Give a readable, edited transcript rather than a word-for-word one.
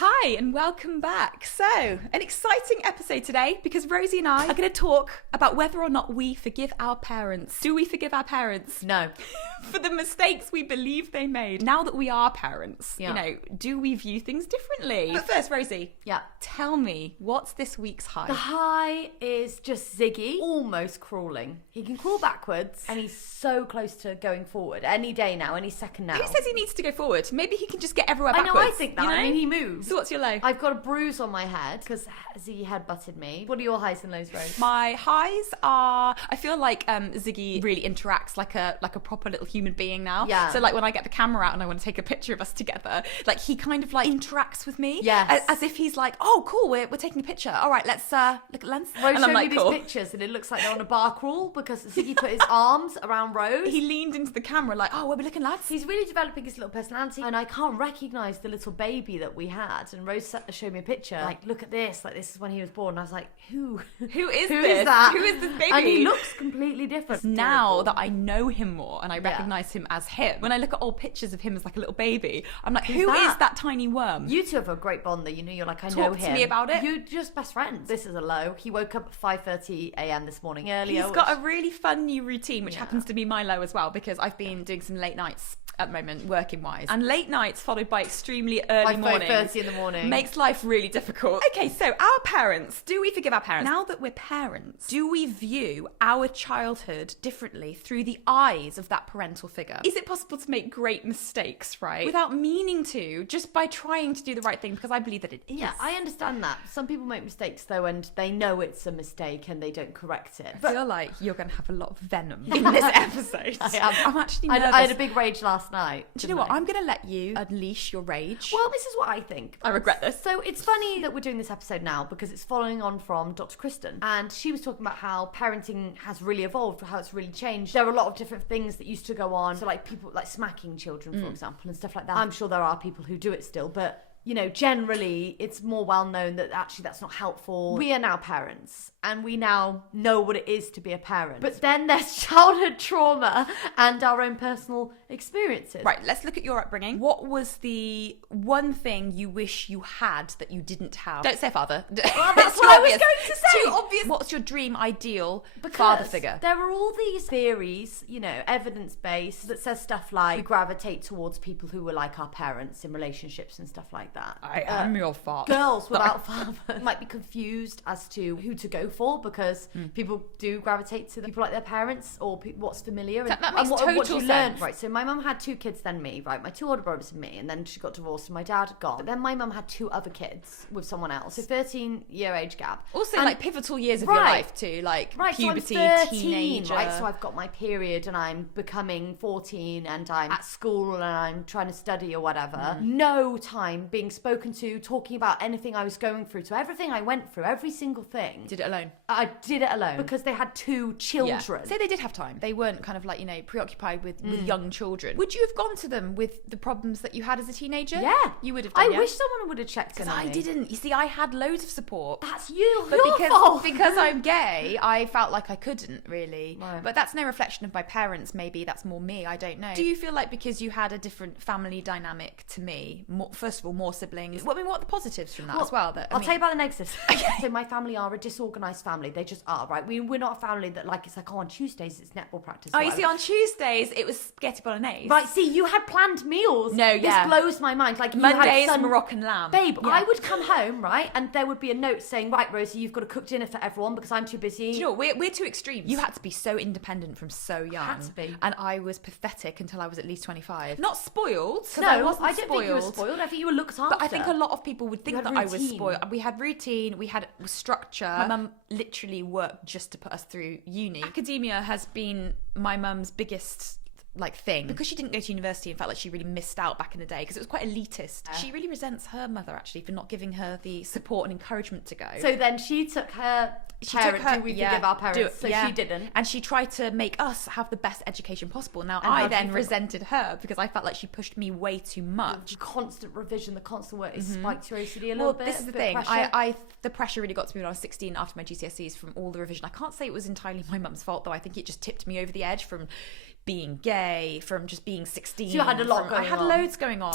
Hi and welcome back. So, an exciting episode today because Rosie and I are going to talk about whether or not we forgive our parents. Do we forgive our parents? No. For the mistakes we believe they made. Now that we are parents, do we view things differently? But first, Rosie, tell me, what's this week's high? The high is just Ziggy almost crawling. He can crawl backwards and he's so close to going forward any day now, any second now. Who says he needs to go forward? Maybe he can just get everywhere I backwards. know, I think that. I mean, he moves. So what's your low? I've got a bruise on my head because Ziggy headbutted me. What are your highs and lows, Rose? My highs are, I feel like Ziggy really interacts like a proper little human being now. Yeah. So like when I get the camera out and I want to take a picture of us together, like he kind of like interacts with me. Yes. As if he's like, oh cool, we're taking a picture. All right, let's look at lens. Rose and showed like, me these pictures and it looks like they're on a bar crawl because Ziggy put his arms around Rose. He leaned into the camera like, oh, where we looking, lads? He's really developing his little personality and I can't recognise the little baby that we had. And Rose showed me a picture, like, look at this, like this is when he was born. And I was like, who is that? Who is this baby? And he looks completely different. Now that I know him more and I recognise him as him, when I look at old pictures of him as like a little baby, I'm like, who is that tiny worm? You two have a great bond though, you're like, I know him. Talk to me about it. You're just best friends. This is a low. He woke up at 5:30 a.m. this morning earlier. He's got a really fun new routine, which happens to be my low as well, because I've been doing some late nights at the moment, working wise, and late nights followed by extremely early mornings, 5:30 in the morning, makes life really difficult. Okay, so our parents, do we forgive our parents? Now that we're parents, do we view our childhood differently through the eyes of that parental figure? Is it possible to make great mistakes, right, without meaning to, just by trying to do the right thing? Because I believe that it is. Yeah, I understand that. Some people make mistakes though and they know it's a mistake and they don't correct it. I feel like you're going to have a lot of venom in this episode. I'm actually nervous. I had a big rage last night. Do you know what? I'm going to let you unleash your rage. Well, this is what I think. I regret this. So it's funny that we're doing this episode now because it's following on from Dr. Kristen. And she was talking about how parenting has really evolved, how it's really changed. There are a lot of different things that used to go on. So like people like smacking children, for example, and stuff like that. I'm sure there are people who do it still, but you know, generally it's more well known that actually that's not helpful. We are now parents and we now know what it is to be a parent. But then there's childhood trauma and our own personal experiences. Right, let's look at your upbringing. What was the one thing you wish you had that you didn't have? Don't say father. Well, that's what I was going to say. Too obvious. What's your dream ideal father figure? There are all these theories, you know, evidence-based, that says stuff like we gravitate towards people who were like our parents in relationships and stuff like that. I am your father. Girls without father might be confused as to who to go for because people do gravitate to the people like their parents or what's familiar. That makes total what you sense. learn. Right, so my mum had 2 kids then me, right? My 2 older brothers and me, and then she got divorced and my dad had gone. But then my mum had 2 other kids with someone else. So 13-year age gap. Also, like pivotal years of your life too, like puberty, so I'm 13, teenager. Right, so I've got my period and I'm becoming 14 and I'm at school and I'm trying to study or whatever. No time being spoken to, talking about anything I was going through. So everything I went through, every single thing. Did it alone? I did it alone because they had 2 children. Yeah. Say they did have time. They weren't kind of like, you know, preoccupied with young children. Would you have gone to them with the problems that you had as a teenager? Yeah. You would have done, I wish someone would have checked in on me. I didn't. You see, I had loads of support. That's you. But your fault. because I'm gay, I felt like I couldn't really. Right. But that's no reflection of my parents. Maybe that's more me. I don't know. Do you feel like because you had a different family dynamic to me, first of all, more siblings? What are the positives from that as well? I'll tell you about the negatives. So my family are a disorganised family. They just are, right? We're not a family that it's like, oh, on Tuesdays it's netball practice. Oh, you see, on Tuesdays it was spaghetti bolognese. Right, see, you had planned meals. No, This blows my mind. Like, Monday is Moroccan lamb. Babe, I would come home, right, and there would be a note saying, right, Rosie, you've got to cook dinner for everyone because I'm too busy. Do you know, we're two extremes. You had to be so independent from so young. Had to be. And I was pathetic until I was at least 25. Not spoiled. No, I wasn't I don't think you were spoiled. I think you were looked after. But I think a lot of people would think that I was spoiled. We had routine, we had structure. My mum literally worked just to put us through uni. Academia has been my mum's biggest thing because she didn't go to university and felt like she really missed out back in the day because it was quite elitist. She really resents her mother actually for not giving her the support and encouragement to go. So then she took her parent, do we forgive our parents? She didn't. And she tried to make us have the best education possible. Now I then resented her because I felt like she pushed me way too much. The constant revision, the constant work, it spiked your OCD a little bit. Well, this is the thing. The pressure really got to me when I was 16 after my GCSEs from all the revision. I can't say it was entirely my mum's fault though. I think it just tipped me over the edge from being gay, from just being 16. So you had a lot going on. I had loads going on.